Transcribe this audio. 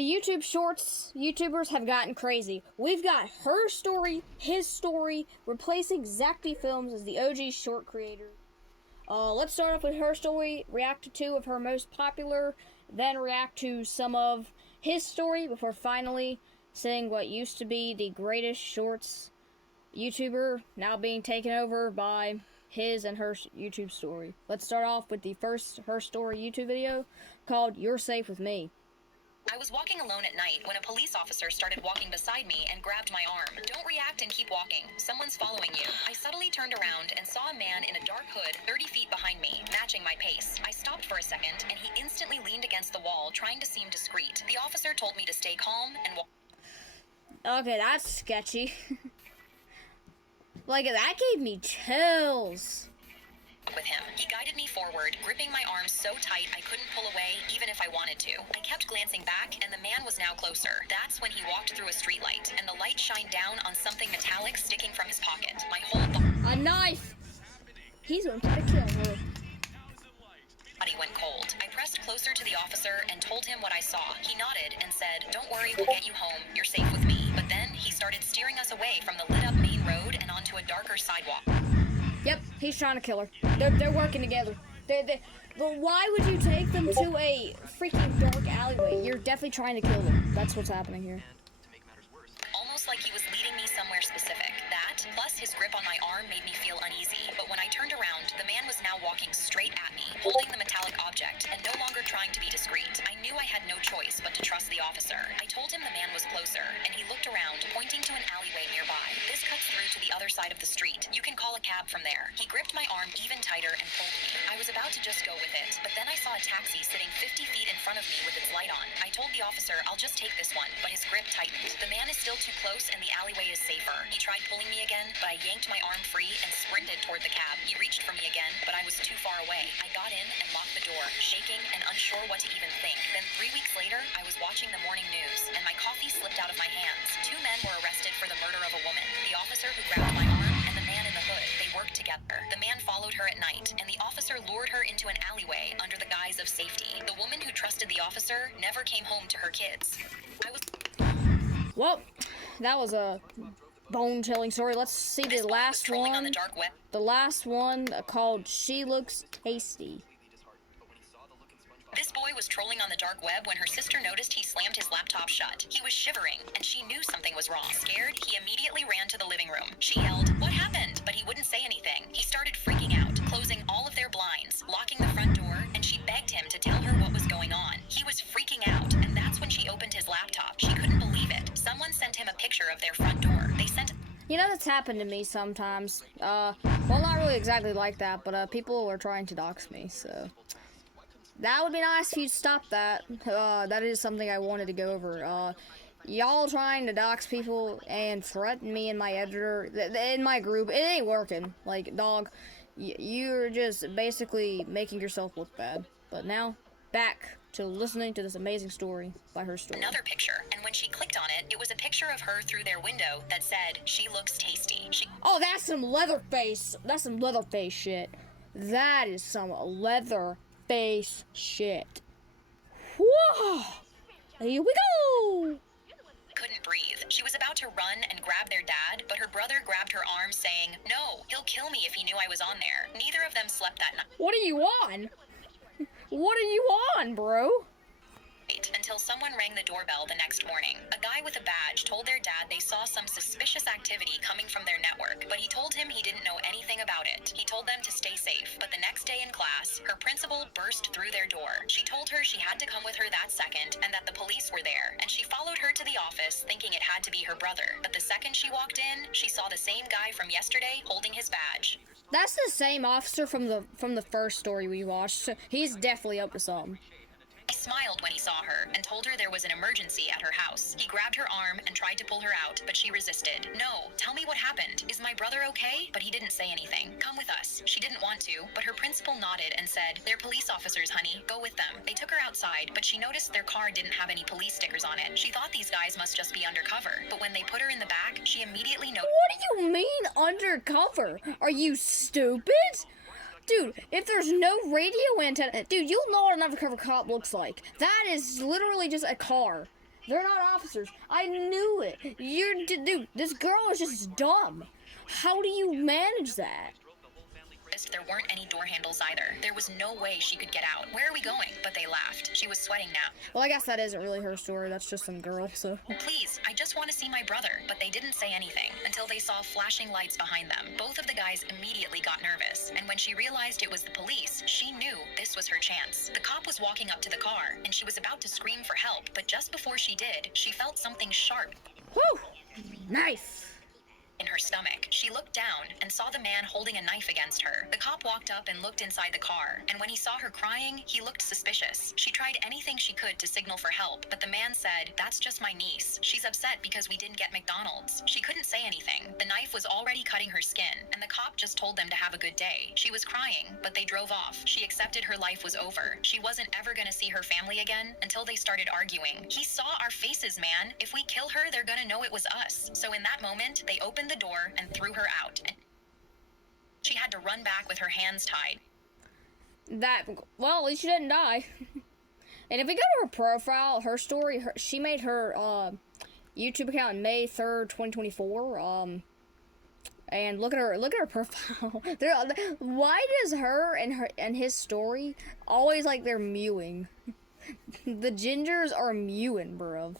The YouTube Shorts YouTubers have gotten crazy. We've got her story, his story, replacing Zack Films as the OG short creator. Let's start off with her story, react to two of her most popular, then react to some of his story before finally saying what used to be the greatest shorts YouTuber now being taken over by his and her YouTube story. Let's start off with the first her story YouTube video called You're Safe With Me. I was walking alone at night when a police officer started walking beside me and grabbed my arm. Don't react and keep walking. Someone's following you. I subtly turned around and saw a man in a dark hood 30 feet behind me, matching my pace. I stopped for a second and he instantly leaned against the wall, trying to seem discreet. The officer told me to stay calm and walk. Okay, that's sketchy. Like, that gave me chills. With him. He guided me forward, gripping my arms so tight I couldn't pull away even if I wanted to. I kept glancing back and the man was now closer. That's when he walked through a streetlight and the light shined down on something metallic sticking from his pocket. My whole a knife! He's going to try to kill her. Body went cold. I pressed closer to the officer and told him what I saw. He nodded and said, "Don't worry, we'll get you home. You're safe with me." But then he started steering us away from the lit up main road and onto a darker sidewalk. Yep, he's trying to kill her. They're working together. But why would you take them to a freaking dark alleyway? You're definitely trying to kill them. That's what's happening here. Almost like he was leading me somewhere specific. That, plus his grip on my arm, made me feel uneasy. But when I turned around, the man was now walking straight at me, holding the metallic object, and no longer trying to be discreet. I knew I had no choice but to trust the officer. I told him the man was closer, and he looked around, pointing to an alleyway nearby. This cuts through to the other side of the street. You can call a cab from there. He gripped my arm even tighter and pulled me. I was about to just go with it, but then I saw a taxi sitting 50 feet in front of me with its light on. I told the officer, "I'll just take this one," but his grip tightened. The man is still too close and the alleyway is safer. He tried pulling me again, but I yanked my arm free and sprinted toward the cab. He reached for me again, but I was too far away. I got in and locked the door, shaking and unsure what to even think. Then 3 weeks later, I was watching the morning news, and my coffee slipped out of my hands. 2 men were arrested for the murder of a woman. The officer who grabbed my arm and the man in the hood. They worked together. The man followed her at night, and the officer lured her into an alleyway under the guise of safety. The woman who trusted the officer never came home to her kids. Well, that was a bone-chilling story. Let's see the last one. On the dark web. The last one called She Looks Tasty. This boy was trolling on the dark web when her sister noticed he slammed his laptop shut. He was shivering, and she knew something was wrong. Scared, he immediately ran to the living room. She yelled, "What happened?" But he wouldn't say anything. He started freaking out, closing all of their blinds, locking the front door, and she begged him to tell her what was going on. He was freaking out, and that's when she opened his laptop. She couldn't believe it. Someone sent him a picture of their front door. They sent... You know, that's happened to me sometimes. Well, not really exactly like that, but people are trying to dox me, so... That would be nice if you'd stop that. That is something I wanted to go over. Y'all trying to dox people and threaten me and my editor, in my group, it ain't working. Like, dog, you're just basically making yourself look bad. But now, back to listening to this amazing story by her story. Another picture, and when she clicked on it, it was a picture of her through their window that said, "She looks tasty." Oh, that's some Leatherface. That's some Leatherface shit. That is some Leatherface shit. Whoa! Here we go! Couldn't breathe. She was about to run and grab their dad, but her brother grabbed her arm saying, "No, he'll kill me if he knew I was on there." Neither of them slept that night. What are you on? What are you on, bro? Until someone rang the doorbell the next morning. A guy with a badge told their dad they saw some suspicious activity coming from their network, but he told him he didn't know anything about it. He told them to stay safe, but the next day in class, her principal burst through their door. She told her she had to come with her that second and that the police were there, and she followed her to the office thinking it had to be her brother. But the second she walked in, she saw the same guy from yesterday holding his badge. That's the same officer from the first story we watched. He's definitely up to something. He smiled when he saw her and told her there was an emergency at her house. He grabbed her arm and tried to pull her out, but she resisted. "No, tell me what happened. Is my brother okay?" But he didn't say anything. "Come with us." She didn't want to, but her principal nodded and said, "They're police officers, honey. Go with them." They took her outside, but she noticed their car didn't have any police stickers on it. She thought these guys must just be undercover, but when they put her in the back, she immediately noticed... What do you mean undercover? Are you stupid? Dude, if there's no radio antenna, dude, you'll know what an undercover cop looks like. That is literally just a car. They're not officers. I knew it. Dude, this girl is just dumb. How do you manage that? There weren't any door handles either. There was no way she could get out. Where are we going? But they laughed. She was sweating now. Well, I guess that isn't really her story. That's just some girl, so. Please, I just want to see my brother. But they didn't say anything until they saw flashing lights behind them. Both of the guys immediately got nervous. And when she realized it was the police, she knew this was her chance. The cop was walking up to the car, and she was about to scream for help. But just before she did, she felt something sharp. Whew! Nice! In her stomach. She looked down and saw the man holding a knife against her. The cop walked up and looked inside the car, and when he saw her crying, he looked suspicious. She tried anything she could to signal for help, but the man said, "That's just my niece. She's upset because we didn't get McDonald's." She couldn't say anything. The knife was already cutting her skin, and the cop just told them to have a good day. She was crying, but they drove off. She accepted her life was over. She wasn't ever gonna see her family again until they started arguing. "He saw our faces, man. If we kill her, they're gonna know it was us." So in that moment, they opened the door and threw her out, and she had to run back with her hands tied. Well, at least she didn't die. And if we go to her profile, her story, she made her YouTube account on May 3rd, 2024. And look at her profile. Why does her and his story always like they're mewing? The gingers are mewing, bro.